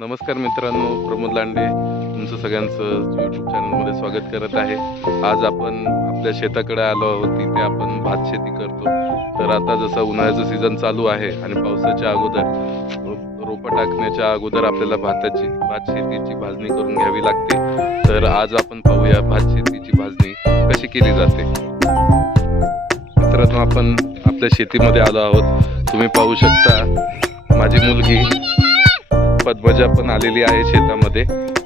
नमस्कार मित्रांनो प्रमोद लांडे तुमचं सगळ्यांचं यूट्यूब चॅनलमध्ये स्वागत करत आहे. आज आपण आपल्या शेताकडे आलो आहोत तिथे आपण भात शेती करतो. तर आता जसं उन्हाळ्याचं सीझन चालू आहे आणि पावसाच्या अगोदर रोपं टाकण्याच्या अगोदर आपल्याला भाताची भात शेतीची भाजणी करून घ्यावी लागते. तर आज आपण पाहूया भात शेतीची भाजणी कशी केली जाते. मित्रांनो आपण आपल्या शेतीमध्ये आलो आहोत. तुम्ही पाहू शकता माझी मुलगी पद्मजा पण आलेली आहे शेतामध्ये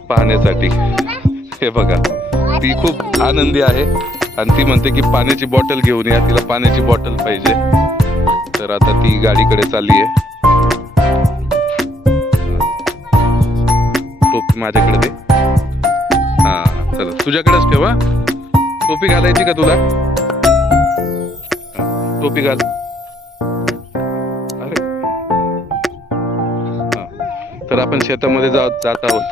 पाहण्यासाठी. हे बघा ती खूप आनंदी आहे. आणि ती म्हणते की पाण्याची बॉटल घेऊन या तिला पाण्याची बॉटल पाहिजे. तर आता ती गाडीकडे चालली आहे. टोपी माझ्याकडे दे. हा चल. तुझ्याकडेच ठेवा टोपी घालायची का तुला? टोपी घाल. आपण शेतामध्ये जा जात आहोत.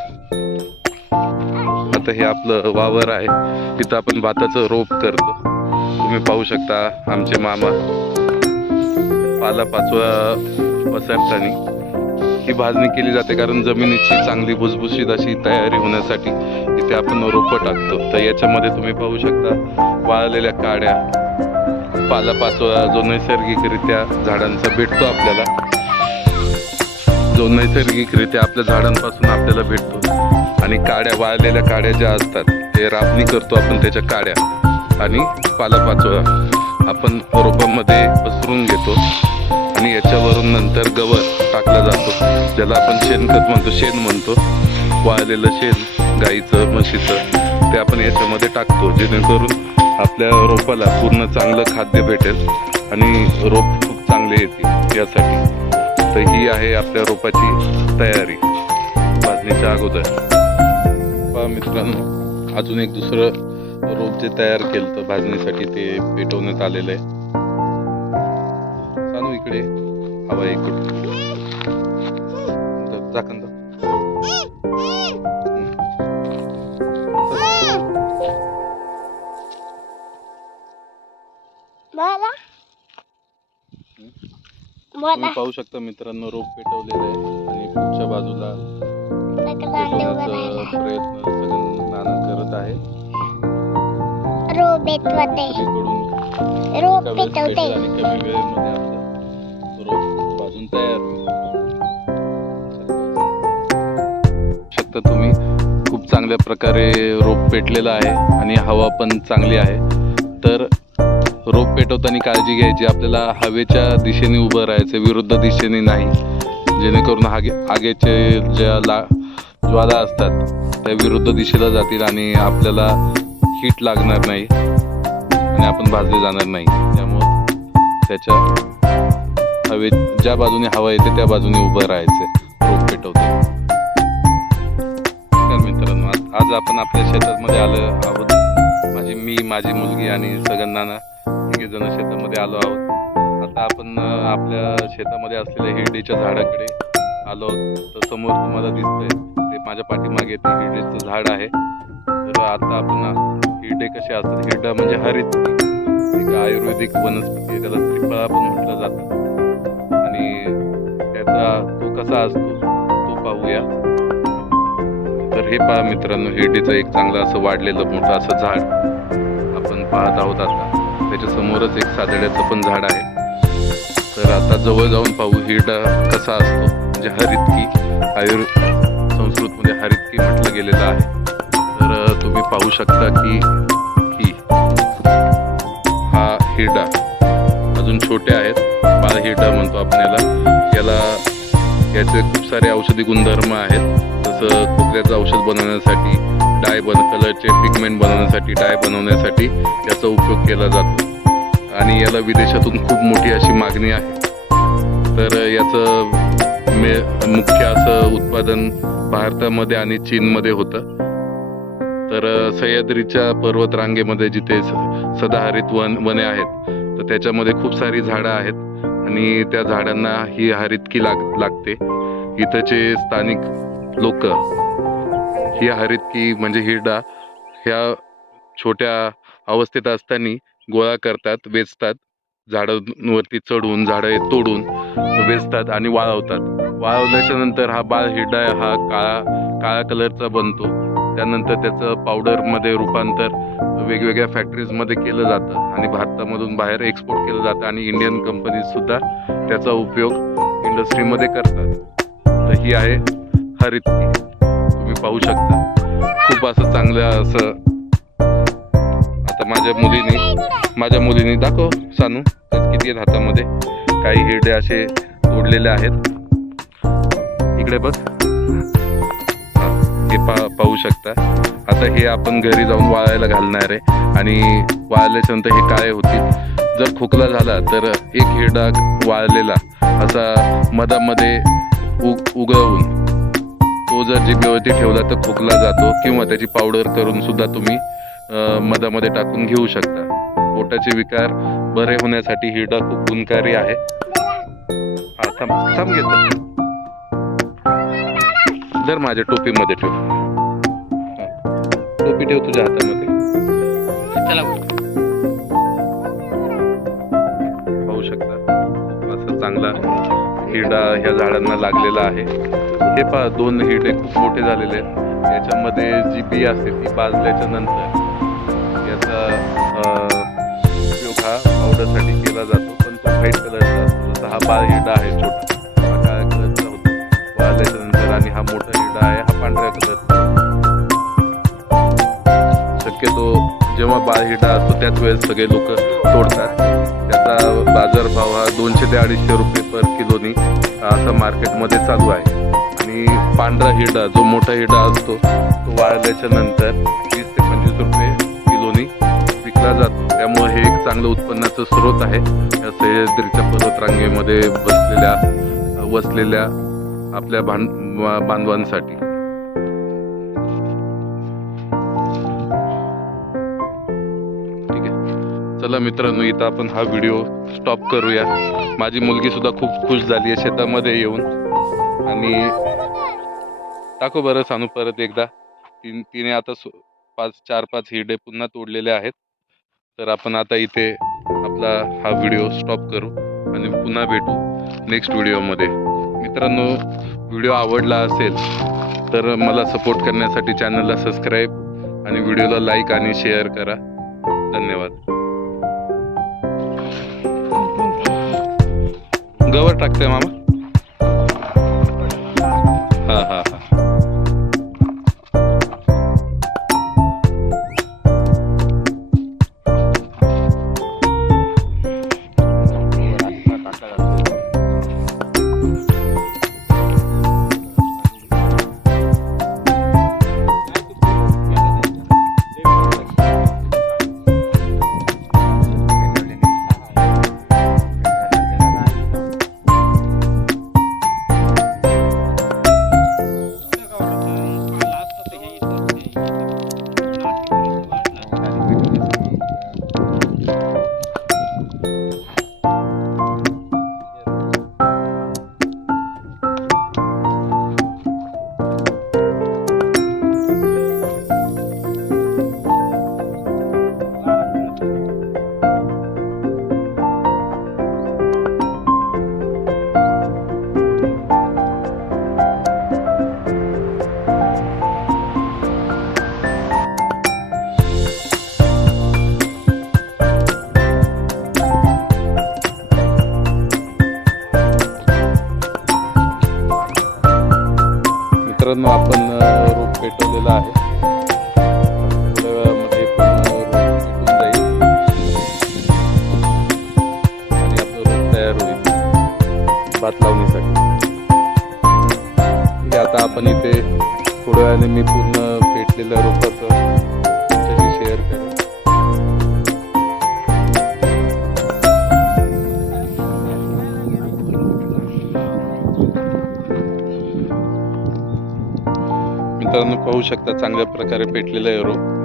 आता हे आपलं वावर आहे. तिथं आपण भाताचं रोप करतो तुम्ही पाहू शकता आमचे मामा. पाला पाचवा पसरताना. ही भाजणी केली जाते कारण जमिनीची चांगली भुसभुशीत अशी तयारी होण्यासाठी इथे आपण रोपं टाकतो. तर याच्यामध्ये तुम्ही पाहू शकता वाळलेल्या काड्या. पाला पाचवा जो नैसर्गिकरित्या झाडांचा भेटतो आपल्याला. जो नैसर्गिकरित्या आपल्या झाडांपासून आपल्याला भेटतो आणि काड्या वाळलेल्या काड्या ज्या असतात ते राबणी करतो आपण त्याच्या काड्या. आणि पालापाचोळा आपण रोपामध्ये पसरून घेतो आणि याच्यावरून नंतर गवत टाकला जातो ज्याला आपण शेणखत म्हणतो शेण म्हणतो. वाळलेलं शेण गाईचं म्हशीचं ते आपण याच्यामध्ये टाकतो जेणेकरून आपल्या रोपाला पूर्ण चांगलं खाद्य भेटेल आणि रोप खूप चांगले येतील यासाठी. तर ही आहे आपल्या रोपाची तयारी भाजणीच्या अगोदर. पहा मित्रांनो अजून एक दुसरं रोप जे तयार केलं तर भाजणीसाठी ते पेटवण्यात आलेलं आहे. चालू इकडे हवा एक इकडून झाकण तुम्ही पाहू शकता मित्रांनो रोप पेटवलेलं आहे. आणि पुढच्या बाजूला पेटवण्याचा प्रयत्न सगळं नाना करत आहे. रो पेटवते. सगळीकडून रो एका वेळेस पेटवते. पेटेल आणि कमी वेळेमध्ये आपलं रोप भाजून तयार शकता तुम्ही खूप चांगल्या प्रकारे रोप पेटलेलं आहे आणि हवा पण चांगली आहे. तर रोप पेटवताना काळजी घ्यायची. आपल्याला हवेच्या दिशेने उभं राहायचं विरुद्ध दिशेने नाही. जेणेकरून आगे आगेचे ज्या ला ज्वाला असतात त्या विरुद्ध दिशेला जातील आणि आपल्याला हीट लागणार नाही आणि आपण भाजले जाणार नाही. त्यामुळं त्याच्या हवे ज्या बाजूने हवा येते त्या बाजूने उभं राहायचं रोप पेटवते मित्रांनो आज- आपण आपल्या शेतामध्ये आलं आहोत. माझी मी माझी मुलगी आणि सगळ्यांना नाना जण शेतामध्ये आलो आहोत. आता आपण आपल्या शेतामध्ये असलेल्या हिरडीच्या झाडाकडे आलो आहोत. तर समोर तुम्हाला दिसतंय ते माझ्या पाठीमागे ते हिरडीचं झाड आहे. तर आता आपण हिरडे कसे असतात? हिरडा म्हणजे हरित एक आयुर्वेदिक वनस्पती आहे. त्याला त्रिफळा पण म्हटलं जातं. आणि त्याचा तो कसा असतो तो पाहूया. तर हे पहा मित्रांनो हिरडीचं एक चांगलं असं वाढलेलं मोठं असं झाड आपण पाहत आहोत आता. त्याच्या समोरच एक सादड्याचं पण झाड आहे. तर आता जवळ जाऊन पाहू हिरडा कसा असतो. म्हणजे हरितकी आयुर् संस्कृतमध्ये हरितकी म्हटलं गेलेलं आहे. तर तुम्ही पाहू शकता की ही हा हिरडा अजून छोटे आहेत. बाळ हिरडा म्हणतो आपण याला. याला याचे खूप सारे औषधी गुणधर्म आहेत. जसं खोकल्याचं औषध बनवण्यासाठी डाय बन कलरचे पिगमेंट बनवण्यासाठी डाय बनवण्यासाठी याचा उपयोग केला जातो. आणि याला विदेशातून खूप मोठी अशी मागणी आहे. तर याचं मे मुख्य असं उत्पादन भारतामध्ये आणि चीनमध्ये होतं. तर सह्याद्रीच्या पर्वत रांगेमध्ये जिथे सदाहरित वन वने आहेत तर त्याच्यामध्ये खूप सारी झाडं आहेत. आणि त्या झाडांना ही हरितकी लाग लागते. इथंचे स्थानिक लोक ही हरितकी म्हणजे हिरडा ह्या छोट्या अवस्थेत असताना गोळा करतात वेचतात. झाडांवरती चढून झाडं तोडून वेचतात आणि वाळवतात. वाळवल्याच्या नंतर हा बाळ हिरडा हा काळा काळ्या कलरचा बनतो. त्यानंतर त्याचं पावडरमध्ये रूपांतर वेगवेगळ्या फॅक्टरीजमध्ये केलं जातं आणि भारतामधून बाहेर एक्सपोर्ट केलं जातं आणि इंडियन कंपनीजसुद्धा त्याचा उपयोग इंडस्ट्रीमध्ये करतात. तर ही आहे हरितकी पाहू शकता. खूप असं चांगलं असं. आता माझ्या मुलीने माझ्या मुलीने दाखव सानू किती आहेत हातामध्ये. काही हिरडे असे तोडलेले आहेत. इकडे बघ. हे पा पाहू शकता. आता हे आपण घरी जाऊन वाळायला घालणार आहे. आणि वाळल्याच्या नंतर हे काय होतील. जर खोकला झाला तर एक हिरडा वाळलेला असा मधामध्ये उग उगवून तो जर जिभेवरती ठेवला तर खोकला जातो किंवा त्याची पावडर करून सुद्धा तुम्ही मधामध्ये टाकून घेऊ शकता. पोटाचे विकार बरे होण्यासाठी हिरडा खूप गुणकारी आहे. हा थांब थांब घेतो. जर माझ्या टोपीमध्ये ठेव. टोपी ठेव तुझ्या हातामध्ये. चला पाहू शकता. असं चांगला हिरडा ह्या झाडांना लागलेला आहे. हे पहा दोन हिरडे खूप मोठे झालेले आहेत. याच्यामध्ये जी बी असते ती बाजल्याच्या नंतर. याचा उपयोग हा पावडरसाठी केला जातो पण तो व्हाईट कलरचा असतो. जसा हा बाळ हिरडा आहे छोटा हा काळ्या कलरचा होतो. वाळल्याच्या नंतर आणि हा मोठा हिरडा आहे हा पांढऱ्या कलरचा शक्यतो जेव्हा बाळ हिरडा असतो त्याच वेळेस सगळे लोक तोडतात. त्याचा बाजारभाव हा दोनशे ते अडीचशे रुपये पर किलोनी असं मार्केटमध्ये चालू आहे. आणि पांढरा हिरडा जो मोठा हिरडा असतो तो वाळल्याच्या नंतर वीस ते पंचवीस रुपये किलोनी विकला जातो. त्यामुळे हे एक चांगलं उत्पन्नाचं स्रोत आहे. या सह्याद्रीच्या पर्वतरांगेमध्ये बसलेल्या वसलेल्या आपल्या भां बांधवांसाठी. ठीक आहे. चला मित्रांनो इथं आपण हा व्हिडिओ स्टॉप करूया. माझी मुलगी सुद्धा खूप खुश झाली आहे शेतामध्ये येऊन. आणि टाकू बरं सांगू परत एकदा. तीन तिने आता पाच चार पाच हिरडे पुन्हा तोडलेले आहेत. तर आपण आता इथे आपला हा व्हिडिओ स्टॉप करू आणि पुन्हा भेटू नेक्स्ट व्हिडिओमध्ये. मित्रांनो व्हिडिओ आवडला असेल तर मला सपोर्ट करण्यासाठी चॅनलला सबस्क्राईब आणि व्हिडिओला लाईक आणि शेअर करा. धन्यवाद. गवर टाकते मामा. हा हा मग आपण रोप पेटवलेला आहे. पण रोप पेटून जाईल. आणि आपलं रोप तयार होईल. भात लावणीसाठी. म्हणजे आता आपण इथे थोड्या वेळाने मी पूर्ण पेटलेलं रोप मित्रांनो पाहू शकता चांगल्या प्रकारे पेटलेला आहे रोप.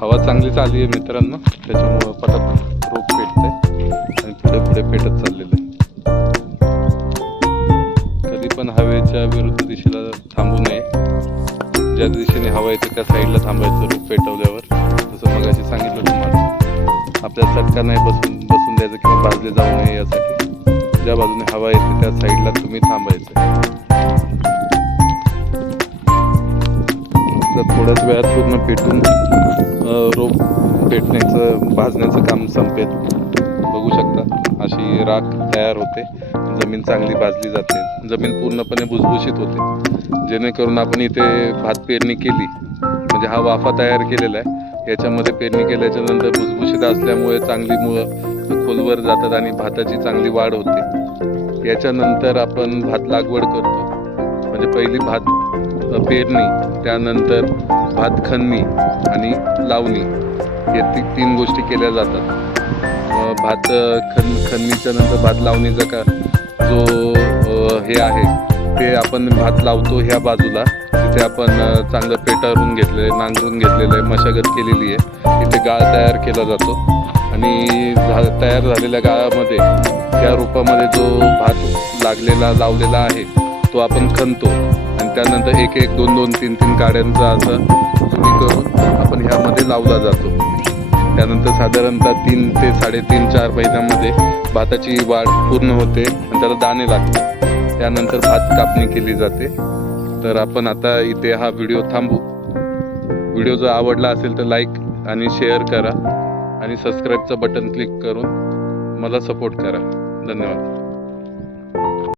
हवा चांगली चालली आहे मित्रांनो त्याच्यामुळं पटापट रोप पेटतंय आणि पुढे पुढे पेटत चाललेलं आहे. कधी पण हवेच्या विरुद्ध दिशेला थांबू नये. ज्या दिशेने हवा येते त्या साईडला थांबायचं रोप पेटवल्यावर. जसं मगाशी सांगितलं तुम्हाला. आपल्याला चटका नाही बसून बसून द्यायचं किंवा भाजले जाऊ नये यासाठी. ज्या बाजूने हवा येते त्या साईडला तुम्ही थांबायचं. तर थोड्याच वेळात पूर्ण पेटून रोप पेटण्याचं भाजण्याचं काम संपेल. बघू शकता अशी राख तयार होते. जमीन चांगली भाजली जाते. जमीन पूर्णपणे भुसभुशीत होते. जेणेकरून आपण इथे भात पेरणी केली. म्हणजे हा वाफा तयार केलेला आहे. याच्यामध्ये पेरणी केल्याच्यानंतर भुसभुशीत असल्यामुळे चांगली मुळं खोलवर जातात आणि भाताची चांगली वाढ होते. याच्यानंतर आपण भात लागवड करतो. म्हणजे पहिली भात पेरणी. त्यानंतर भात आणि लावणी हे ती तीन गोष्टी केल्या जातात. भात खन खण खणणीच्या नंतर भात लावणीचा का जो हे आहे ते आपण भात लावतो ह्या बाजूला. तिथे आपण चांगलं पेटारून घेतलेलं आहे नांगरून घेतलेलं आहे मशागत केलेली आहे. तिथे गाळ तयार केला जातो. आणि झा- तयार झालेल्या गाळामध्ये त्या रूपामध्ये जो भात लागलेला लावलेला आहे तो आपण खणतो. आणि त्यानंतर एक एक दोन दोन तीन तीन काड्यांचा असं तुम्ही करून आपण ह्यामध्ये लावला जातो. त्यानंतर साधारणतः तीन ते साडेतीन चार महिन्यामध्ये भाताची वाढ पूर्ण होते आणि त्याला दाणे लागतात. त्यानंतर भात कापणी केली जाते. तर आपण आता इथे हा व्हिडिओ थांबू. व्हिडिओ जर आवडला असेल तर लाईक आणि शेअर करा आणि सबस्क्राईबचं बटन क्लिक करून मला सपोर्ट करा. धन्यवाद.